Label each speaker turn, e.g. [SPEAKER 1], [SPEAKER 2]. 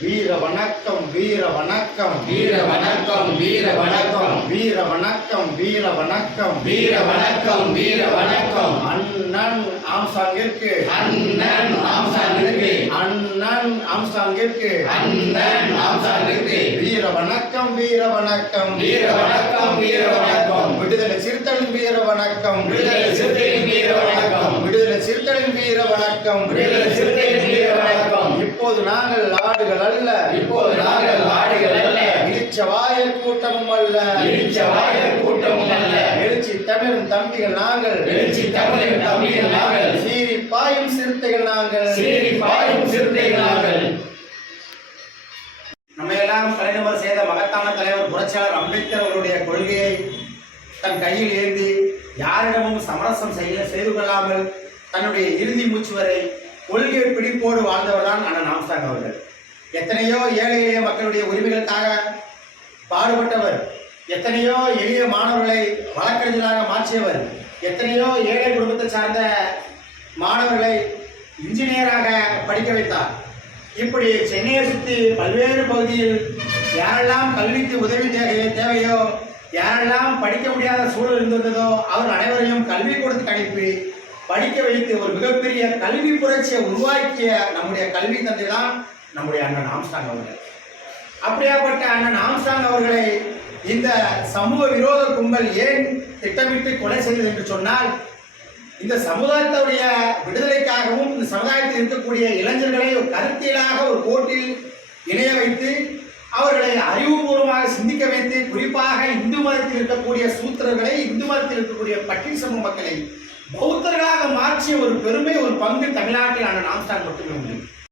[SPEAKER 1] வீர வணக்கம் வீர வணக்கம்.
[SPEAKER 2] வீர வணக்கம் வீர வணக்கம்.
[SPEAKER 1] வீர வணக்கம் வீர வணக்கம்.
[SPEAKER 2] வீர வணக்கம் வீர வணக்கம்.
[SPEAKER 1] அண்ணன் ஆம்சாங்கிற்கு
[SPEAKER 2] அண்ணன் ஆம்சானிற்கு
[SPEAKER 1] வீர வணக்கம் வீர வணக்கம்.
[SPEAKER 2] வீர வணக்கம் வீர வணக்கம்.
[SPEAKER 1] விடுதலை சிறுத்தைகளின் வீர வணக்கம்.
[SPEAKER 2] விடுதலை சிறுத்தைகளின் வீர வணக்கம்.
[SPEAKER 1] விடுதலை சிறுத்தைகளின் வீர வணக்கம்.
[SPEAKER 2] விடுதலை சிறுத்தைகளின் வீர வணக்கம்.
[SPEAKER 1] இப்போது நாங்கள் ஆடுகள் அல்ல.
[SPEAKER 2] இப்போது நாங்கள் ஆடுகள் அல்ல.
[SPEAKER 1] இடிச்ச வாயல் கூட்டமும் அல்ல.
[SPEAKER 2] இடிச்ச வாயல் கூட்டமும் அல்ல.
[SPEAKER 1] எழுச்சி தமிழும் தம்பிகள் நாங்கள்.
[SPEAKER 2] எழுச்சி தமிழின் தமிழில் நாங்கள்.
[SPEAKER 1] சீறி பாயும் சிறுத்தைகள் நாங்கள்.
[SPEAKER 2] சீறி பாயும்
[SPEAKER 1] நம்ம தலைநபர் தலைநகர் செய்த மகத்தான தலைவர் புரட்சியாளர் அம்பேத்கர் அவருடைய கொள்கையை தன் கையில் ஏந்தி யாரிடமும் சமரசம் செய்ய செய்து கொள்ளாமல் தன்னுடைய இறுதி மூச்சு வரை கொள்கை பிடிப்போடு வாழ்ந்தவர் தான் அண்ணன் ஆம்சாங் அவர்கள். எத்தனையோ ஏழை எளிய மக்களுடைய உரிமைகளுக்காக பாடுபட்டவர் எத்தனையோ எளிய மாணவர்களை வழக்கறிஞராக மாற்றியவர் எத்தனையோ ஏழை குடும்பத்தை சார்ந்த மாணவர்களை இன்ஜினியராக படிக்க வைத்தார். இப்படி சென்னையை சுற்றி பல்வேறு பகுதியில் யாரெல்லாம் கல்விக்கு உதவி தேவையோ தேவையோ யாரெல்லாம் படிக்க முடியாத சூழல் இருந்துள்ளதோ அவர் அனைவரையும் கல்வி கொடுத்து அனுப்பி படிக்க வைத்து ஒரு மிகப்பெரிய கல்வி புரட்சியை உருவாக்கிய நம்முடைய கல்வி தந்தை தான் நம்முடைய அண்ணன் ஆம்ஸ்டாங் அவர்கள். அப்படியாப்பட்ட அண்ணன் ஆம்ஸ்டாங் அவர்களை இந்த சமூக விரோத கும்பல் ஏன் திட்டமிட்டு கொலை செய்தது என்று சொன்னால் இந்த சமுதாயத்துடைய விடுதலைக்காகவும் இந்த சமுதாயத்தில் இருக்கக்கூடிய இளைஞர்களை ஒரு கருத்தியலாக ஒரு கோட்டில் இணைய வைத்து அவர்களை அறிவுபூர்வமாக சிந்திக்க வைத்து குறிப்பாக இந்து மதத்தில் இருக்கக்கூடிய சூத்திரர்களை இந்து மதத்தில் இருக்கக்கூடிய பட்டியல் சமூக மக்களை பௌத்தர்களாக மாற்றிய ஒரு பெருமை ஒரு பங்கு தமிழ்நாட்டில் ஆன ஆம்ஸ்டாங் மட்டுமே உண்டு.